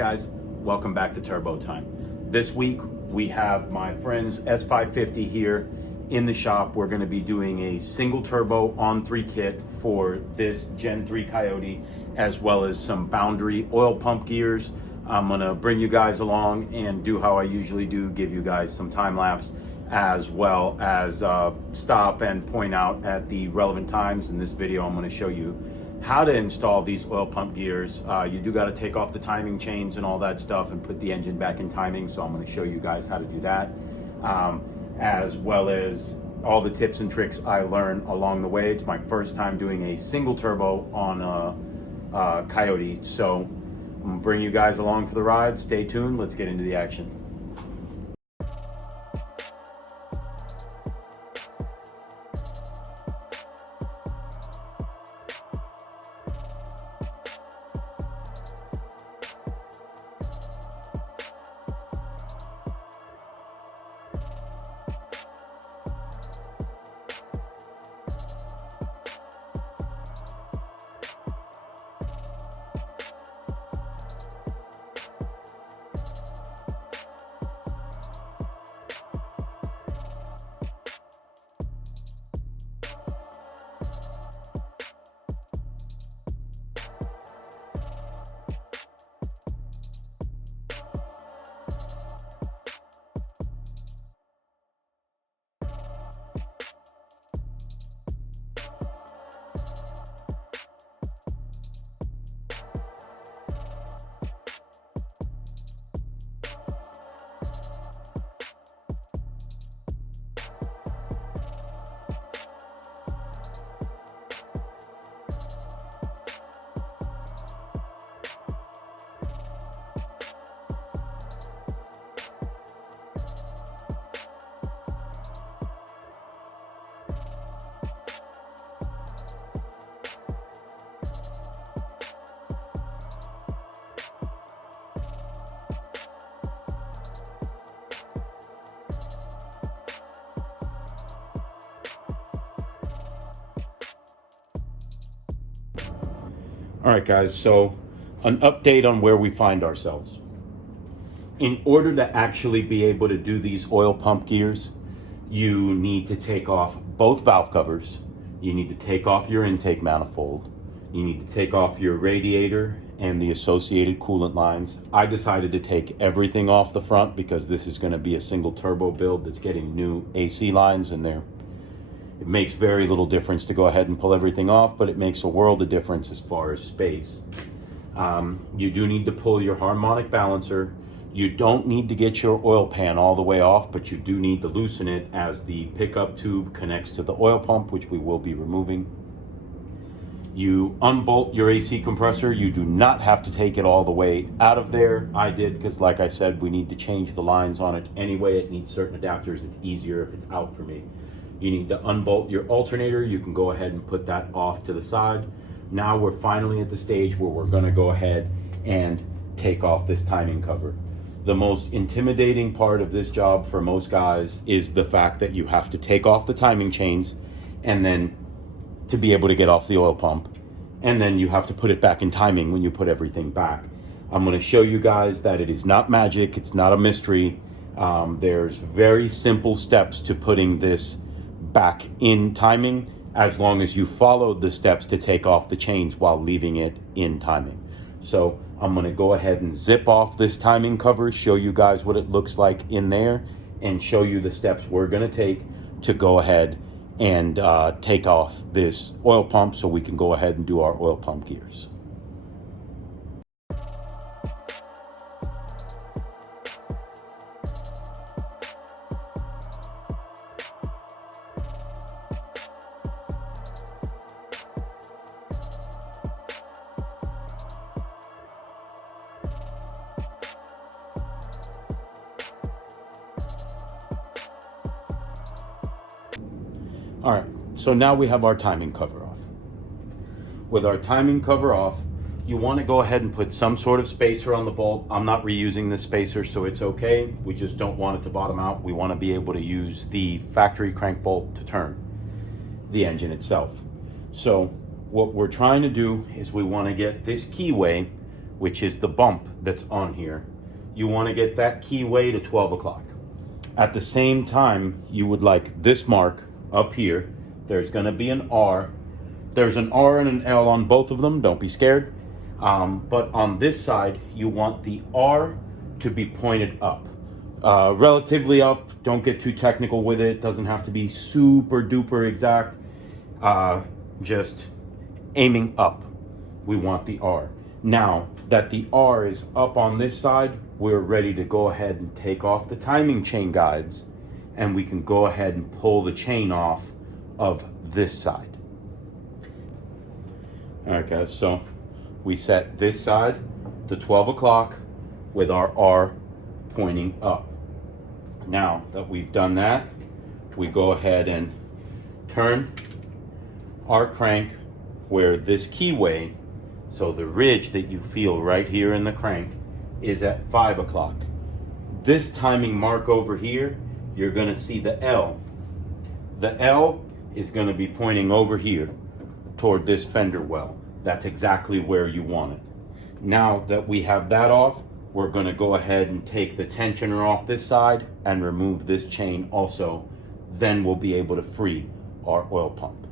guys, welcome back to Turbo Time. This week we have my friend's S550 here in the shop. We're going to be doing a single turbo on 3 kit for this Gen 3 Coyote, as well as some boundary oil pump gears. I'm going to bring you guys along and do how I usually do, give you guys some time lapse, as well as stop and point out at the relevant times. In this video I'm going to show you how to install these oil pump gears. You do got to take off the timing chains and all that stuff and put the engine back in timing, so I'm going to show you guys how to do that, as well as all the tips and tricks I learned along the way. It's my first time doing a single turbo on a Coyote, so I'm going to bring you guys along for the ride. Stay tuned, let's get into the action. All right, guys, so an update on where we find ourselves. In order to actually be able to do these oil pump gears, you need to take off both valve covers, you need to take off your intake manifold, you need to take off your radiator and the associated coolant lines. I decided to take everything off the front because this is going to be a single turbo build that's getting new AC lines in there. It makes very little difference to go ahead and pull everything off, but it makes a world of difference as far as space. You do need to pull your harmonic balancer. You don't need to get your oil pan all the way off, but you do need to loosen it as the pickup tube connects to the oil pump, which we will be removing. You unbolt your AC compressor. You do not have to take it all the way out of there. I did because, like I said, we need to change the lines on it anyway. It needs certain adapters. It's easier if it's out for me. You need to unbolt your alternator. You can go ahead and put that off to the side. Now we're finally at the stage where we're gonna go ahead and take off this timing cover. The most intimidating part of this job for most guys is the fact that you have to take off the timing chains and then to be able to get off the oil pump. And then you have to put it back in timing when you put everything back. I'm gonna show you guys that it is not magic, it's not a mystery. There's very simple steps to putting this back in timing, as long as you follow the steps to take off the chains while leaving it in timing. So I'm going to go ahead and zip off this timing cover, show you guys what it looks like in there, and show you the steps we're going to take to go ahead and take off this oil pump so we can go ahead and do our oil pump gears. All right, so now we have our timing cover off. With our timing cover off, you want to go ahead and put some sort of spacer on the bolt. I'm not reusing this spacer, so it's okay. We just don't want it to bottom out. We want to be able to use the factory crank bolt to turn the engine itself. So what we're trying to do is we want to get this keyway which is the bump that's on here, you want to get that keyway to 12 o'clock. At the same time, you would like this mark up here. There's going to be an R. There's an R and an L on both of them. Don't be scared. But on this side, you want the R to be pointed up. Relatively up. Don't get too technical with it. Doesn't have to be super duper exact. Just aiming up. We want the R. Now that the R is up on this side, we're ready to go ahead and take off the timing chain guides, and we can go ahead and pull the chain off of this side. All right, guys, so we set this side to 12 o'clock with our R pointing up. Now that we've done that, we go ahead and turn our crank where this keyway, so the ridge that you feel right here in the crank, is at 5 o'clock. This timing mark over here, you're gonna see the L. The L is gonna be pointing over here toward this fender well. That's exactly where you want it. Now that we have that off, we're gonna go ahead and take the tensioner off this side and remove this chain also. Then we'll be able to free our oil pump.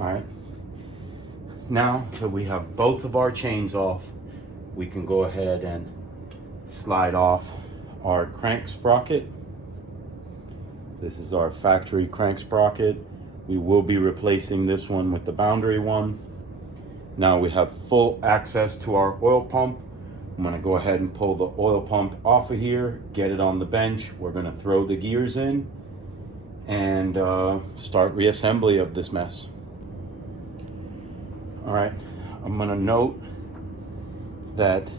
All right, now that we have both of our chains off, we can go ahead and slide off our crank sprocket. This is our factory crank sprocket. We will be replacing this one with the boundary one. Now we have full access to our oil pump. I'm gonna go ahead and pull the oil pump off of here, get it on the bench. We're gonna throw the gears in and start reassembly of this mess. All right, I'm gonna note that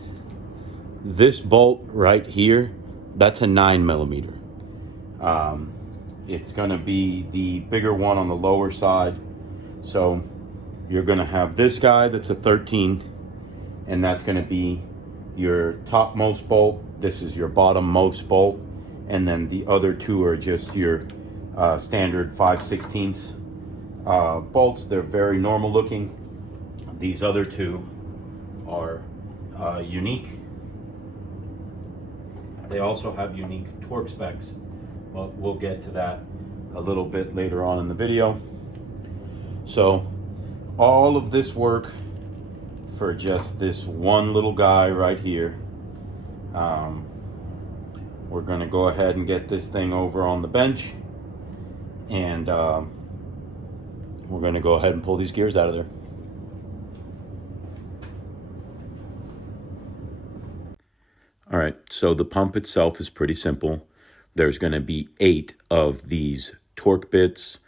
this bolt right here, that's a 9mm. It's gonna be the bigger one on the lower side. So you're gonna have this guy that's a 13, and that's gonna be your topmost bolt. This is your bottommost bolt. And then the other two are just your standard 5/16 bolts. They're very normal looking. These other two are unique. They also have unique torque specs, but we'll get to that a little bit later on in the video. So all of this work for just this one little guy right here. We're gonna go ahead and get this thing over on the bench, and we're gonna go ahead and pull these gears out of there. All right, so the pump itself is pretty simple. There's gonna be 8 of these torque bits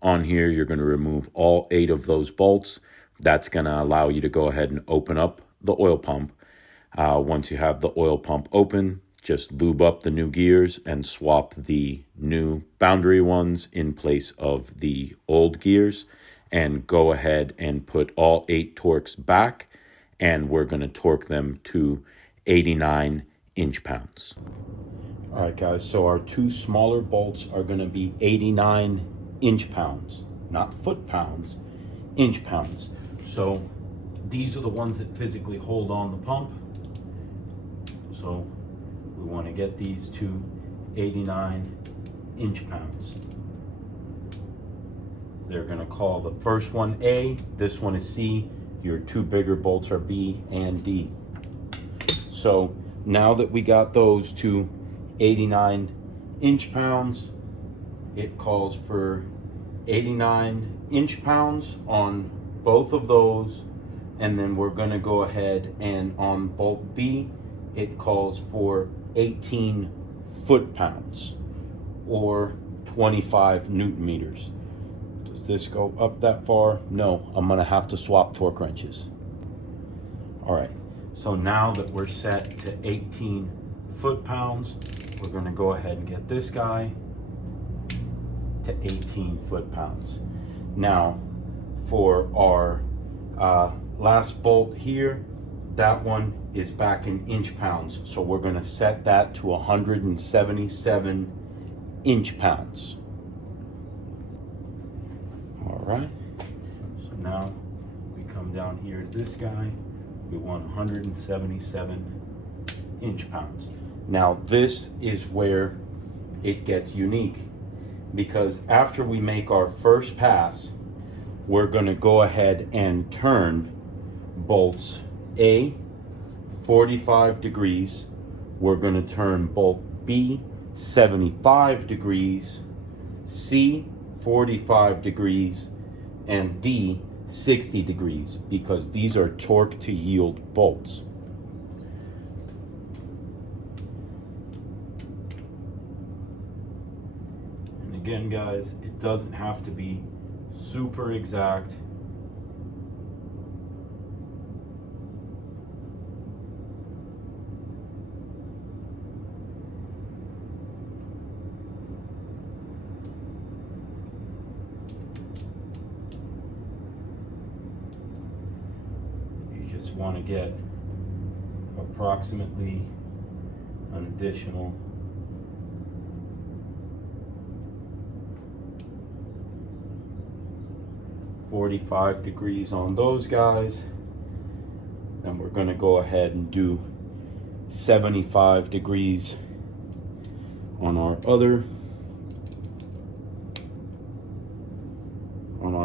on here. You're gonna remove all 8 of those bolts. That's gonna allow you to go ahead and open up the oil pump. Once you have the oil pump open, just lube up the new gears and swap the new boundary ones in place of the old gears, and go ahead and put all 8 torques back, and we're gonna torque them to 89 inch-pounds. All right, guys, so our 2 smaller bolts are gonna be 89 inch-pounds, not foot-pounds, inch-pounds. So these are the ones that physically hold on the pump. So we wanna get these to 89 inch-pounds. They're gonna call the first one A, this one is C. Your 2 bigger bolts are B and D. So now that we got those to 89 inch-pounds, it calls for 89 inch-pounds on both of those, and then we're gonna go ahead and on bolt B, it calls for 18 foot-pounds or 25 newton meters. Does this go up that far? No, I'm gonna have to swap torque wrenches. All right. So now that we're set to 18 foot-pounds, we're gonna go ahead and get this guy to 18 foot-pounds. Now, for our last bolt here, that one is back in inch-pounds. So we're gonna set that to 177 inch-pounds. All right, so now we come down here to this guy, we want 177 inch-pounds. Now this is where it gets unique, because after we make our first pass, we're gonna go ahead and turn bolts A 45 degrees, we're gonna turn bolt B 75 degrees, C 45 degrees, and D 60 degrees, because these are torque to yield bolts. And again, guys, it doesn't have to be super exact. Just want to get approximately an additional 45 degrees on those guys. Then we're going to go ahead and do 75 degrees on our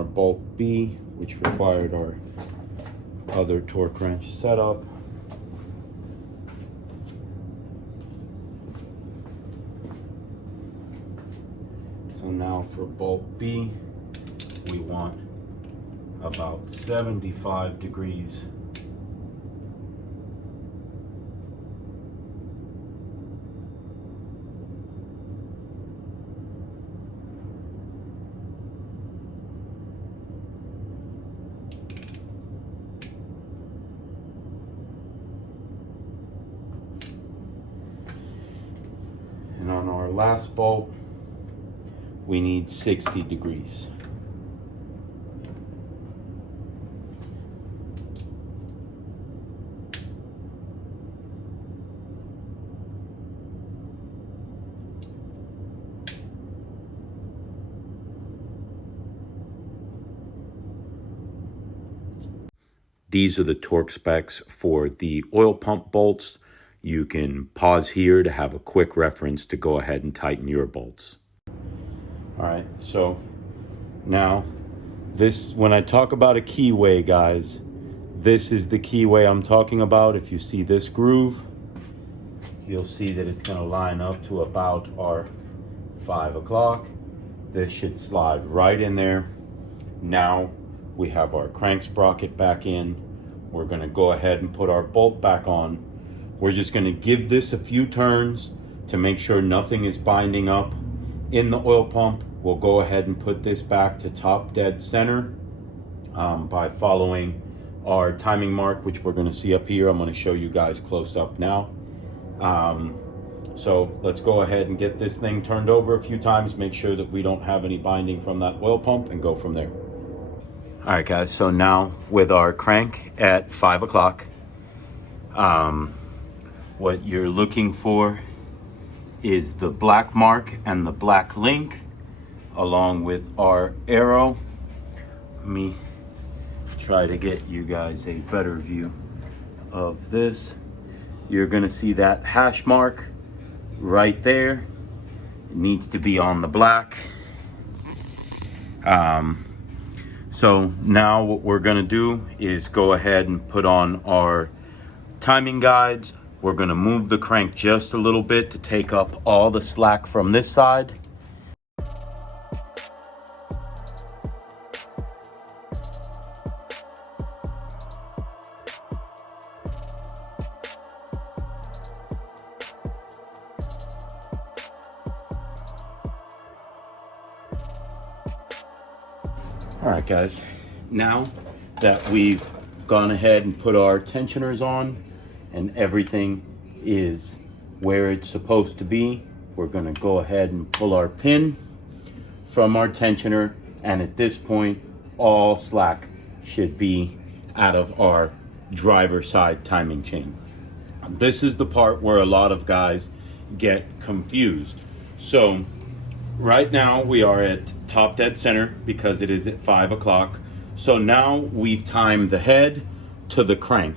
bolt B, which required our other torque wrench setup. So now for bolt B, we want about 75 degrees. And on our last bolt, we need 60 degrees. These are the torque specs for the oil pump bolts. You can pause here to have a quick reference to go ahead and tighten your bolts. All right, so now this, when I talk about a keyway, guys, this is the keyway I'm talking about. If you see this groove, you'll see that it's going to line up to about our 5 o'clock. This should slide right in there. Now we have our crank sprocket back in. We're going to go ahead and put our bolt back on. We're just going to give this a few turns to make sure nothing is binding up in the oil pump. We'll go ahead and put this back to top dead center by following our timing mark, which we're going to see up here. I'm going to show you guys close up now. So let's go ahead and get this thing turned over a few times, make sure that we don't have any binding from that oil pump, and go from there. All right, guys, so now with our crank at 5 o'clock, what you're looking for is the black mark and the black link along with our arrow. Let me try to get you guys a better view of this. You're gonna see that hash mark right there. It needs to be on the black. So now what we're gonna do is go ahead and put on our timing guides. We're gonna move the crank just a little bit to take up all the slack from this side. All right, guys, now that we've gone ahead and put our tensioners on and everything is where it's supposed to be, we're gonna go ahead and pull our pin from our tensioner, and at this point, all slack should be out of our driver side timing chain. This is the part where a lot of guys get confused. So right now we are at top dead center because it is at 5 o'clock. So now we've timed the head to the crank.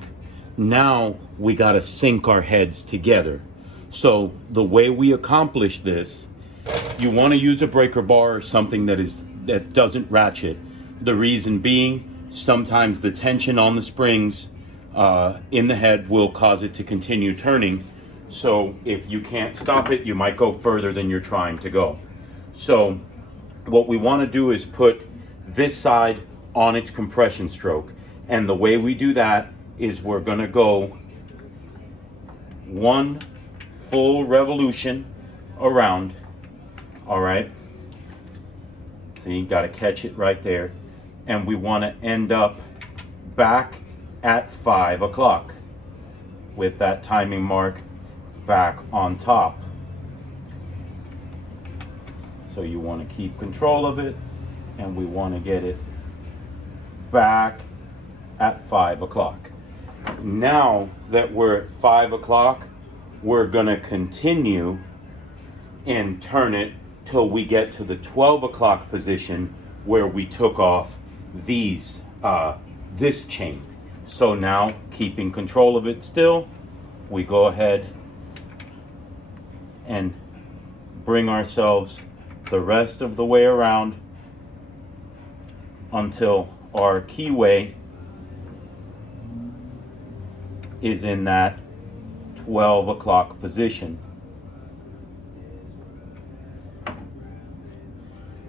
Now we got to sync our heads together. So the way we accomplish this, you want to use a breaker bar or something that doesn't ratchet. The reason being, sometimes the tension on the springs in the head will cause it to continue turning. So if you can't stop it, you might go further than you're trying to go. So what we want to do is put this side on its compression stroke. And the way we do that is we're going to go one full revolution around. All right. So you got to catch it right there. And we want to end up back at 5 o'clock with that timing mark back on top. So you want to keep control of it, and we want to get it back at 5 o'clock. Now that we're at 5 o'clock, we're going to continue and turn it till we get to the 12 o'clock position where we took off this chain. So now, keeping control of it still, we go ahead and bring ourselves the rest of the way around until our keyway is in that 12 o'clock position.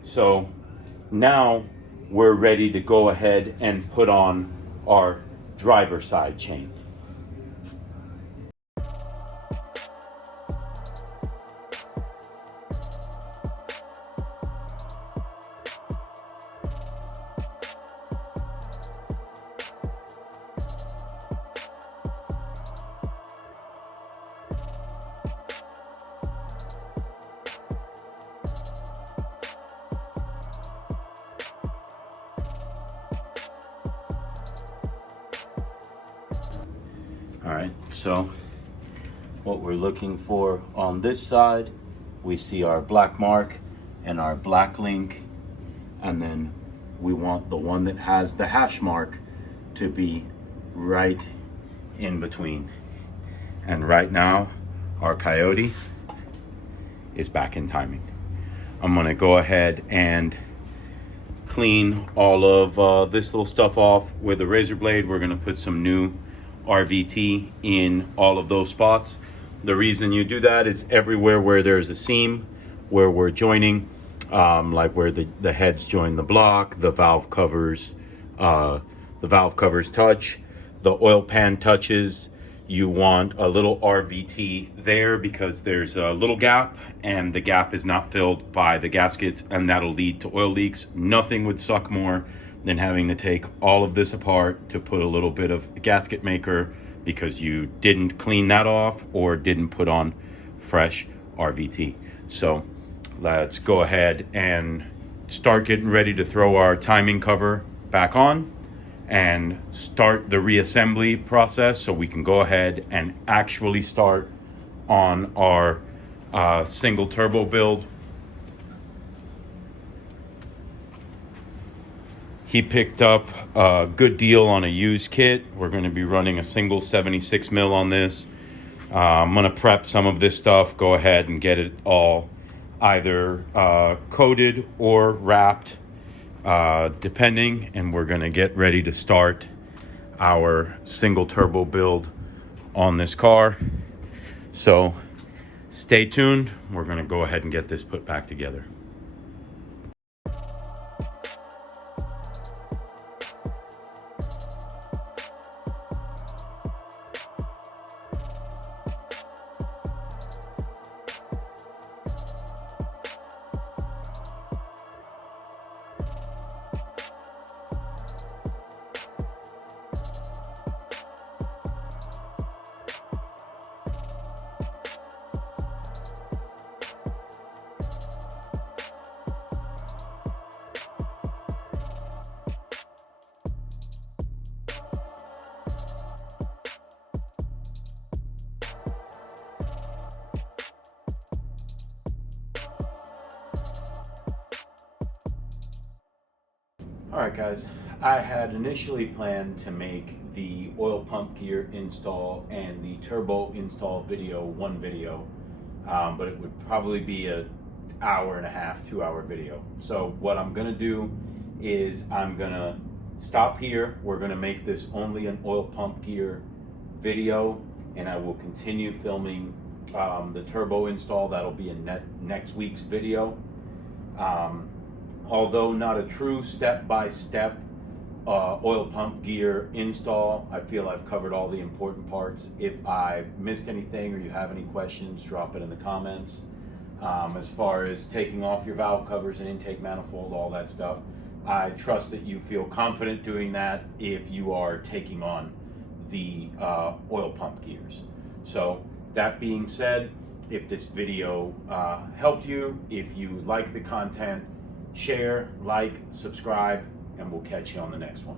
So now we're ready to go ahead and put on our driver side chain. All right, so what we're looking for on this side, we see our black mark and our black link, and then we want the one that has the hash mark to be right in between. And right now, our coyote is back in timing. I'm gonna go ahead and clean all of this little stuff off with a razor blade. We're gonna put some new RVT in all of those spots. The reason you do that is everywhere where there's a seam where we're joining, like where the heads join the block, the valve covers touch, the oil pan touches, you want a little RVT there because there's a little gap and the gap is not filled by the gaskets, and that'll lead to oil leaks. Nothing would suck more than having to take all of this apart to put a little bit of gasket maker because you didn't clean that off or didn't put on fresh RVT. So let's go ahead and start getting ready to throw our timing cover back on and start the reassembly process so we can go ahead and actually start on our single turbo build. He picked up a good deal on a used kit. We're going to be running a single 76 mil on this. I'm going to prep some of this stuff, go ahead and get it all either coated or wrapped, depending, and we're going to get ready to start our single turbo build on this car. So stay tuned. We're going to go ahead and get this put back together. Alright guys, I had initially planned to make the oil pump gear install and the turbo install video one video, but it would probably be an hour and a half, 2 hour video. So what I'm gonna do is I'm gonna stop here. We're gonna make this only an oil pump gear video, and I will continue filming the turbo install. That'll be in next week's video. Although not a true step-by-step oil pump gear install, I feel I've covered all the important parts. If I missed anything or you have any questions, drop it in the comments. As far as taking off your valve covers and intake manifold, all that stuff, I trust that you feel confident doing that if you are taking on the oil pump gears. So that being said, if this video helped you, if you like the content, share, like, subscribe, and we'll catch you on the next one.